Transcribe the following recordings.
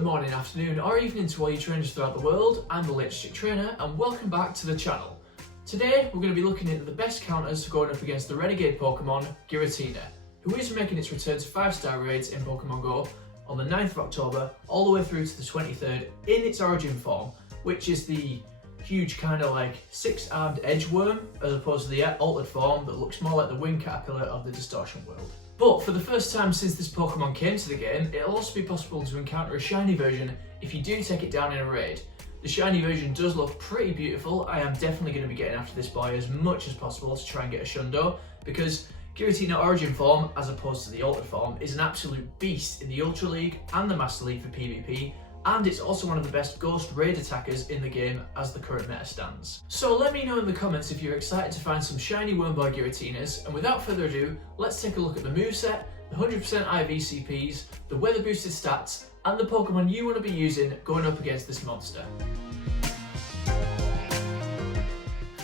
Good morning, afternoon or evening to all you trainers throughout the world. I'm the Latest Trainer and welcome back to the channel. Today we're going to be looking at the best counters for going up against the Renegade Pokémon Giratina, who is making its return to 5-star raids in Pokemon Go on the 9th of October all the way through to the 23rd in its Origin Forme, which is the huge kind of like 6-armed edgeworm as opposed to the altered form that looks more like the wing caterpillar of the Distortion world. But for the first time since this Pokemon came to the game, it'll also be possible to encounter a shiny version if you do take it down in a raid. The shiny version does look pretty beautiful. I am definitely going to be getting after this boy as much as possible to try and get a Shundo, because Giratina Origin Forme, as opposed to the altered form, is an absolute beast in the Ultra League and the Master League for PvP, and it's also one of the best ghost raid attackers in the game as the current meta stands. So let me know in the comments if you're excited to find some shiny Wormboy Giratinas, and without further ado, let's take a look at the moveset, the 100% IV CPs, the weather boosted stats, and the Pokemon you want to be using going up against this monster.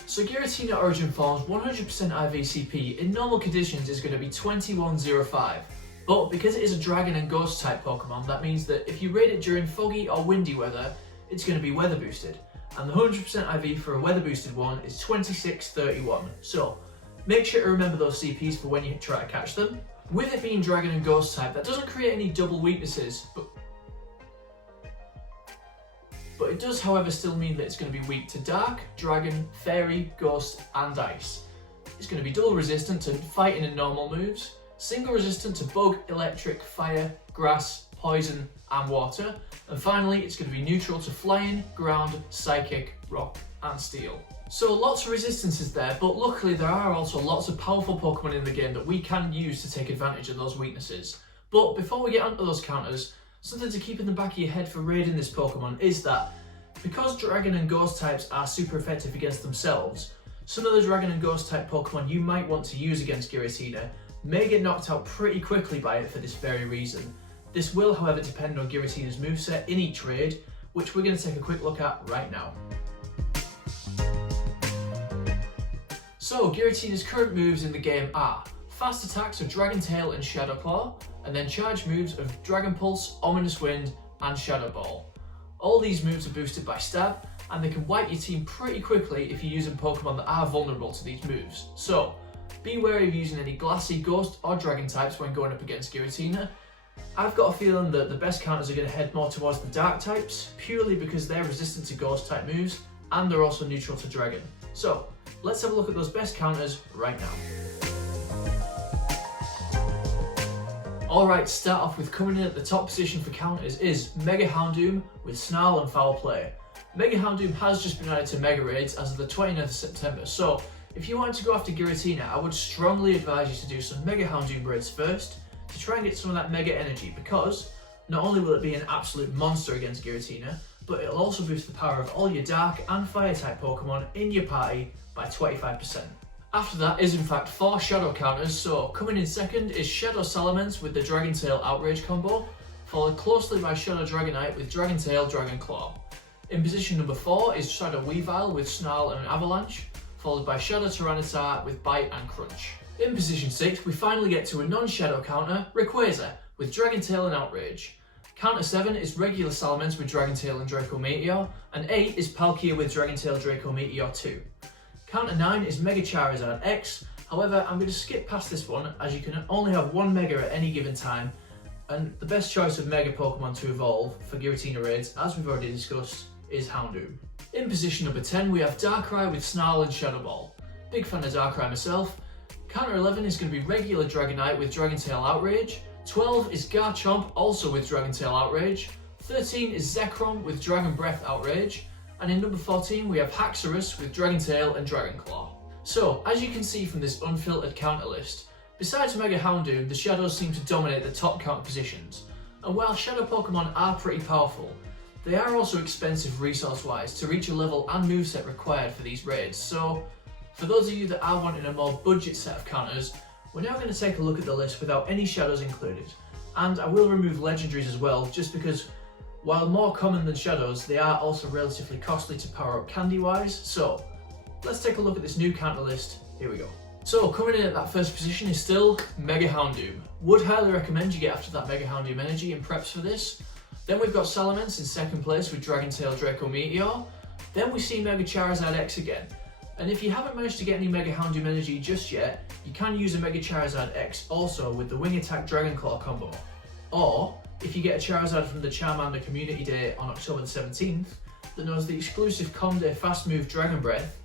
So Giratina Origin Forme's 100% IV CP in normal conditions is going to be 2105. But because it is a Dragon and Ghost type Pokemon, that means that if you raid it during foggy or windy weather, it's going to be weather boosted. And the 100% IV for a weather boosted one is 2631. So make sure to remember those CPs for when you try to catch them. With it being Dragon and Ghost type, that doesn't create any double weaknesses, but it does, however, still mean that it's going to be weak to Dark, Dragon, Fairy, Ghost and Ice. It's going to be double resistant to fighting and normal moves, single resistant to Bug, Electric, Fire, Grass, Poison and Water, and finally it's going to be neutral to Flying, Ground, Psychic, Rock and Steel. So lots of resistances there, but luckily there are also lots of powerful Pokemon in the game that we can use to take advantage of those weaknesses. But before we get onto those counters, something to keep in the back of your head for raiding this Pokemon is that because Dragon and Ghost types are super effective against themselves, some of the Dragon and Ghost type Pokemon you might want to use against Giratina may get knocked out pretty quickly by it for this very reason. This will, however, depend on Giratina's moveset in each raid, which we're going to take a quick look at right now. So Giratina's current moves in the game are fast attacks of Dragon Tail and Shadow Claw, and then charge moves of Dragon Pulse, Ominous Wind and Shadow Ball. All these moves are boosted by Stab, and they can wipe your team pretty quickly if you're using Pokemon that are vulnerable to these moves. So be wary of using any glassy Ghost or Dragon types when going up against Giratina. I've got a feeling that the best counters are going to head more towards the Dark types, purely because they're resistant to Ghost type moves and they're also neutral to Dragon. So let's have a look at those best counters right now. Alright, to start off with, coming in at the top position for counters is Mega Houndoom with Snarl and Foul Play. Mega Houndoom has just been added to Mega Raids as of the 29th of September, so if you wanted to go after Giratina, I would strongly advise you to do some Mega Houndoom raids first to try and get some of that Mega energy, because not only will it be an absolute monster against Giratina, but it'll also boost the power of all your Dark and Fire type Pokemon in your party by 25%. After that is in fact 4 Shadow counters, so coming in second is Shadow Salamence with the Dragon Tail Outrage combo, followed closely by Shadow Dragonite with Dragon Tail Dragon Claw. In position number 4 is Shadow Weavile with Snarl and Avalanche, followed by Shadow Tyranitar with Bite and Crunch. In position 6 we finally get to a non-Shadow counter, Rayquaza with Dragon Tail and Outrage. Counter 7 is regular Salamence with Dragon Tail and Draco Meteor, and 8 is Palkia with Dragon Tail Draco Meteor 2. Counter 9 is Mega Charizard X, however I'm going to skip past this one as you can only have one Mega at any given time, and the best choice of Mega Pokemon to evolve for Giratina raids, as we've already discussed, is Houndoom. In position number 10 we have Darkrai with Snarl and Shadow Ball. Big fan of Darkrai myself. Counter 11 is going to be regular Dragonite with Dragon Tail Outrage. 12 is Garchomp, also with Dragon Tail Outrage. 13 is Zekrom with Dragon Breath Outrage. And in number 14 we have Haxorus with Dragon Tail and Dragon Claw. So as you can see from this unfiltered counter list, besides Mega Houndoom, the Shadows seem to dominate the top counter positions. And while Shadow Pokemon are pretty powerful, they are also expensive resource wise to reach a level and moveset required for these raids. So for those of you that are wanting a more budget set of counters, we're now going to take a look at the list without any Shadows included. And I will remove Legendaries as well, just because while more common than Shadows, they are also relatively costly to power up candy wise. So let's take a look at this new counter list. Here we go. So coming in at that first position is still Mega Houndoom. Would highly recommend you get after that Mega Houndoom energy and preps for this. Then we've got Salamence in second place with Dragon Tail Draco Meteor. Then we see Mega Charizard X again. And if you haven't managed to get any Mega Houndoom energy just yet, you can use a Mega Charizard X also with the Wing Attack Dragon Claw combo. Or, if you get a Charizard from the Charmander Community Day on October the 17th, that knows the exclusive Com Day Fast Move Dragon Breath,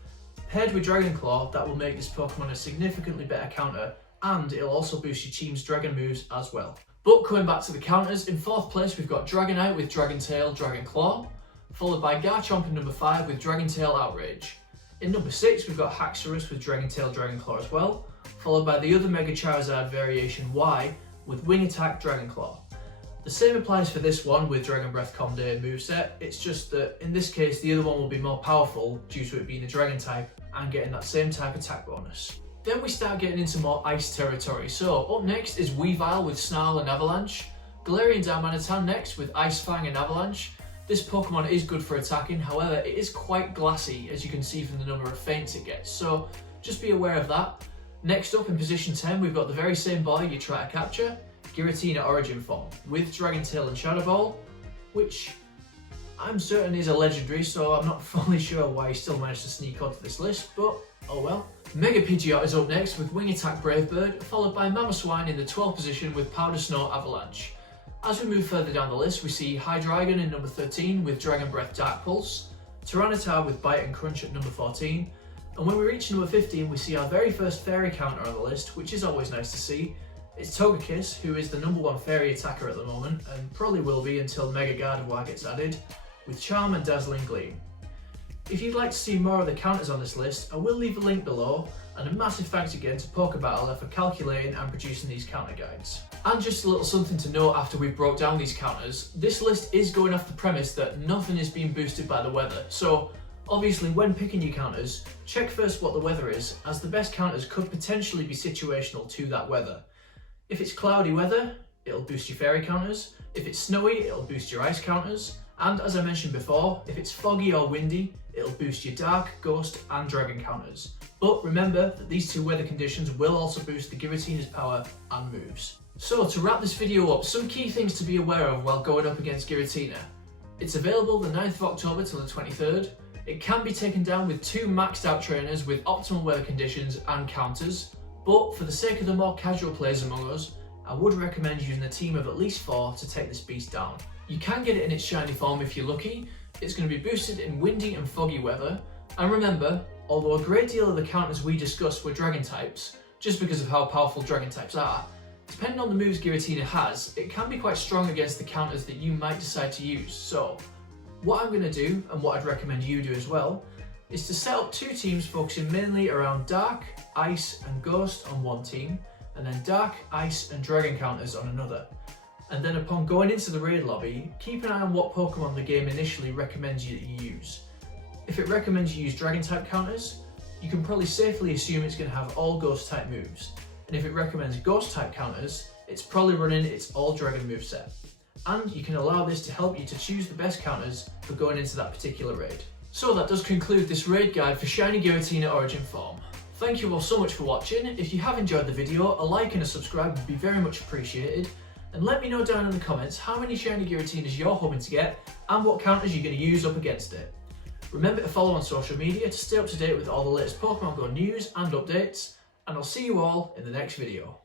paired with Dragon Claw, that will make this Pokemon a significantly better counter, and it'll also boost your team's Dragon moves as well. But coming back to the counters, in 4th place we've got Dragonite with Dragon Tail Dragon Claw, followed by Garchomp in number 5 with Dragon Tail Outrage. In number 6 we've got Haxorus with Dragon Tail Dragon Claw as well, followed by the other Mega Charizard variation Y with Wing Attack Dragon Claw. The same applies for this one with Dragon Breath Com Day moveset, it's just that in this case the other one will be more powerful due to it being a Dragon type and getting that same type attack bonus. Then we start getting into more ice territory, so up next is Weavile with Snarl and Avalanche, Galarian Darmanitan next with Ice Fang and Avalanche. This Pokemon is good for attacking, however it is quite glassy as you can see from the number of feints it gets, so just be aware of that. Next up in position 10 we've got the very same boy you try to capture, Giratina Origin Forme with Dragon Tail and Shadow Ball, which I'm certain is a legendary, so I'm not fully sure why he still managed to sneak onto this list, but oh well. Mega Pidgeot is up next with Wing Attack Brave Bird, followed by Mamoswine in the 12th position with Powder Snow Avalanche. As we move further down the list, we see Hydreigon in number 13 with Dragon Breath Dark Pulse, Tyranitar with Bite and Crunch at number 14, and when we reach number 15 we see our very first fairy counter on the list, which is always nice to see. It's Togekiss, who is the number 1 fairy attacker at the moment, and probably will be until Mega Gardevoir gets added, with Charm and Dazzling Gleam. If you'd like to see more of the counters on this list, I will leave a link below, and a massive thanks again to PokeBattler for calculating and producing these counter guides. And just a little something to note after we've broke down these counters, this list is going off the premise that nothing is being boosted by the weather, so obviously when picking your counters, check first what the weather is, as the best counters could potentially be situational to that weather. If it's cloudy weather, it'll boost your fairy counters, if it's snowy, it'll boost your ice counters, and as I mentioned before, if it's foggy or windy, it'll boost your dark, ghost and dragon counters. But remember that these two weather conditions will also boost the Giratina's power and moves. So to wrap this video up, some key things to be aware of while going up against Giratina. It's available the 9th of October till the 23rd. It can be taken down with 2 maxed out trainers with optimal weather conditions and counters, but for the sake of the more casual players among us, I would recommend using a team of at least 4 to take this beast down. You can get it in its shiny form if you're lucky. It's going to be boosted in windy and foggy weather, and remember, although a great deal of the counters we discussed were dragon types, just because of how powerful dragon types are, depending on the moves Giratina has, it can be quite strong against the counters that you might decide to use. So what I'm going to do, and what I'd recommend you do as well, is to set up 2 teams focusing mainly around Dark, Ice and Ghost on one team, and then Dark, Ice and Dragon counters on another. And then upon going into the raid lobby, keep an eye on what Pokemon the game initially recommends you that you use. If it recommends you use Dragon type counters, you can probably safely assume it's going to have all Ghost type moves. And if it recommends Ghost type counters, it's probably running its all Dragon moveset. And you can allow this to help you to choose the best counters for going into that particular raid. So that does conclude this raid guide for Shiny Giratina Origin Forme. Thank you all so much for watching. If you have enjoyed the video, a like and a subscribe would be very much appreciated. And let me know down in the comments how many Shiny Giratinas you're hoping to get and what counters you're going to use up against it. Remember to follow on social media to stay up to date with all the latest Pokemon Go news and updates, and I'll see you all in the next video.